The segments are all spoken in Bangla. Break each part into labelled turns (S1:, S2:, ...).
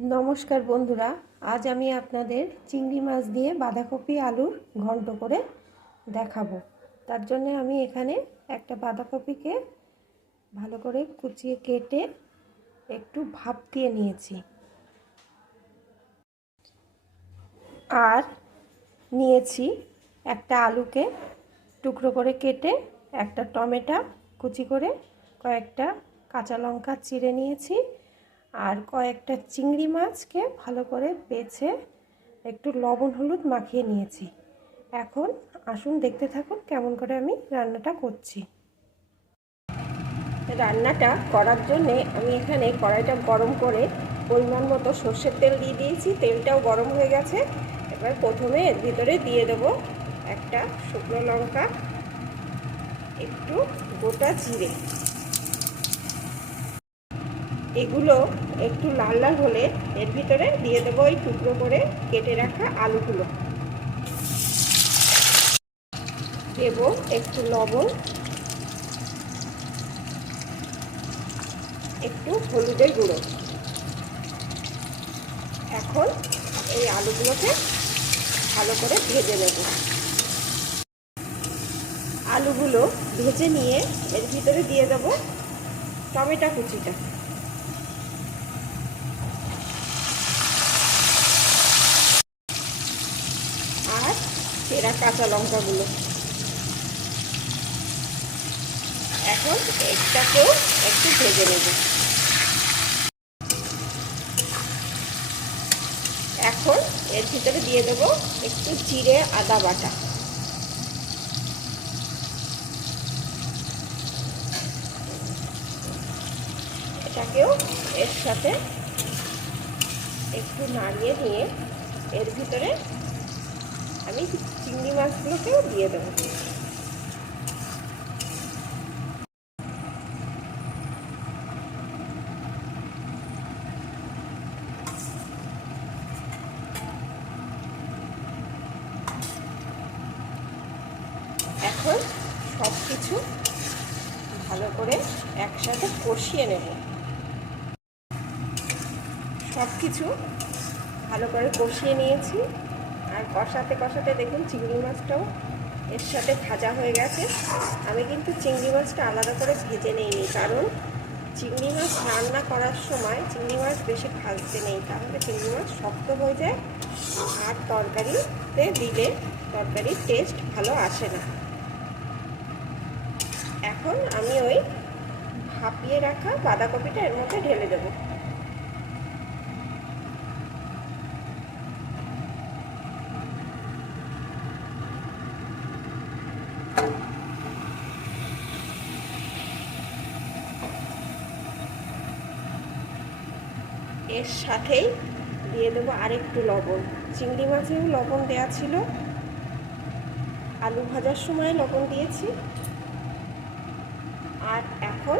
S1: নমস্কার বন্ধুরা, আজ আমি আপনাদের চিংড়ি মাছ দিয়ে বাঁধাকপি আলুর ঘন্ট করে দেখাবো। তার জন্য আমি এখানে একটা বাঁধাকপিকে ভালো করে কুচিয়ে কেটে একটু ভাপ দিয়ে নিয়েছি। আর নিয়েছি একটা আলুকে টুকরো করে কেটে একটা টমেটো কুচি করে কয়েকটা কাঁচা লঙ্কা চিড়ে নিয়েছি। আর কয়েকটা চিংড়ি মাছকে ভালো করে বেছে একটু লবণ, হলুদ মাখিয়ে নিয়েছি। এখন আসুন দেখতে থাকুন কেমন করে আমি রান্নাটা করছি। রান্নাটা করার জন্যে আমি এখানে কড়াইটা গরম করে পরিমাণ মতো সর্ষের তেল দিয়ে দিয়েছি। তেলটাও গরম হয়ে গেছে। এবার প্রথমে এর ভিতরে দিয়ে দেব একটা শুকনো লঙ্কা, একটু গোটা জিরে। এগুলো একটু লাল লাল হলে এর ভিতরে দিয়ে দেবো ওই টুকরো করে কেটে রাখা আলুগুলো। দেব একটু লবণ। একটু হলুদের গুঁড়ো। এখন এই আলুগুলোকে ভালো করে ভেজে নেব। আলুগুলো ভেজে নিয়ে এর ভিতরে দিয়ে দেব টমেটো কুচিটা আর চেরা কাঁচা লঙ্কাগুলো। এখন এটাকেও একটু ভেজে নেব। এখন এর ভিতরে দিয়ে দেব একটু জিরে, আদা বাটা। এটাকেও এর সাথে একটু নাড়িয়ে নিয়ে এর ভিতরে আমি চিংড়ি মাছগুলোকেও দিয়ে দেবো। এখন সব কিছু ভালো করে একসাথে কষিয়ে নেব। সব কিছু ভালো করে কষিয়ে নিয়েছি। আর কষাতে কষাতে দেখুন চিংড়ি মাছটাও এর সাথে ভাজা হয়ে গেছে। আমি কিন্তু চিংড়ি মাছটা আলাদা করে ভেজে নিইনি, কারণ চিংড়ি মাছ রান্না করার সময় চিংড়ি মাছ বেশি ভাজতে নেই, তাহলে চিংড়ি মাছ শক্ত হয়ে যায় আর তরকারিতে দিলে তরকারির টেস্ট ভালো আসে না। এখন আমি ওই ভাপিয়ে রাখা বাঁধাকপিটা এর মধ্যে ঢেলে দেবো। এর সাথেই দিয়ে দেবো আরেকটু লবণ। চিংড়ি মাছেও লবণ দেওয়া ছিল। আলু ভাজার সময় লবণ দিয়েছি। আর এখন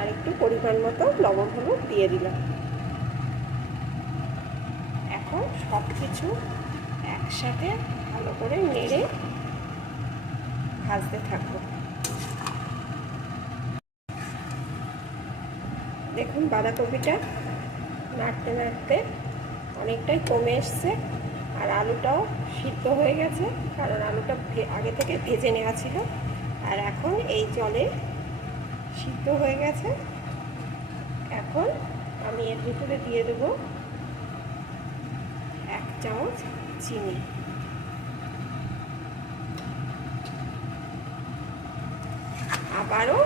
S1: আরেকটু পরিমাণ মতো লবণ হলুদ দিয়ে দিলাম। এখন সব কিছু একসাথে ভালো করে নেড়ে ভাজতে থাকব। দেখুন, বাঁধাকপিটা নাড়তে নাড়তে অনেকটাই কমে এসছে আর আলুটাও সিদ্ধ হয়ে গেছে, কারণ আলুটা আগে থেকে ভেজে নেওয়া ছিল। আর এখন এই জলে সিদ্ধ হয়ে গেছে। এখন আমি এর ভিতরে দিয়ে দেব এক চামচ চিনি। আবারও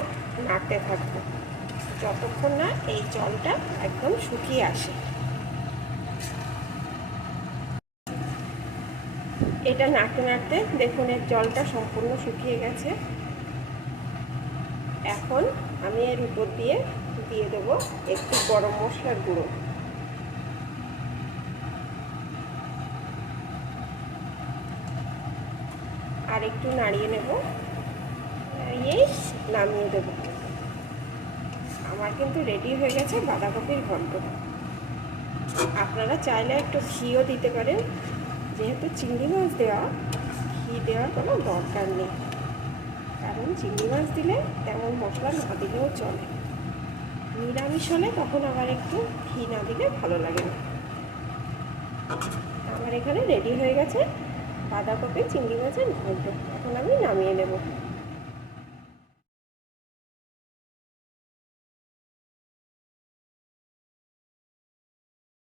S1: নাড়তে থাকব। যতক্ষণ না এই জলটা একদম শুকিয়ে আসে। এটা নাড়তে নাড়তে দেখুন, এর জলটা সম্পূর্ণ শুকিয়ে গেছে। এখন আমি এর উপর দিয়ে দিয়ে দেব একটু গরম মশলার গুঁড়ো। আর একটু নাড়িয়ে নেব। নাড়িয়েই নামিয়ে দেবো। আমার কিন্তু রেডি হয়ে গেছে বাঁধাকপির ঘন্ট। আপনারা চাইলে একটু ঘিও দিতে পারেন। যেহেতু চিংড়ি মাছ দেওয়া, ঘি দেওয়ার কোনো দরকার নেই। কারণ চিংড়ি মাছ দিলে তেমন মশলা না দিলেও চলে। নিরামিষ হলে তখন আবার একটু ঘি না দিলে ভালো লাগে না। আমার এখানে রেডি হয়ে গেছে বাঁধাকপি, চিংড়ি মাছের ঘন্ট। এখন আমি নামিয়ে নেব।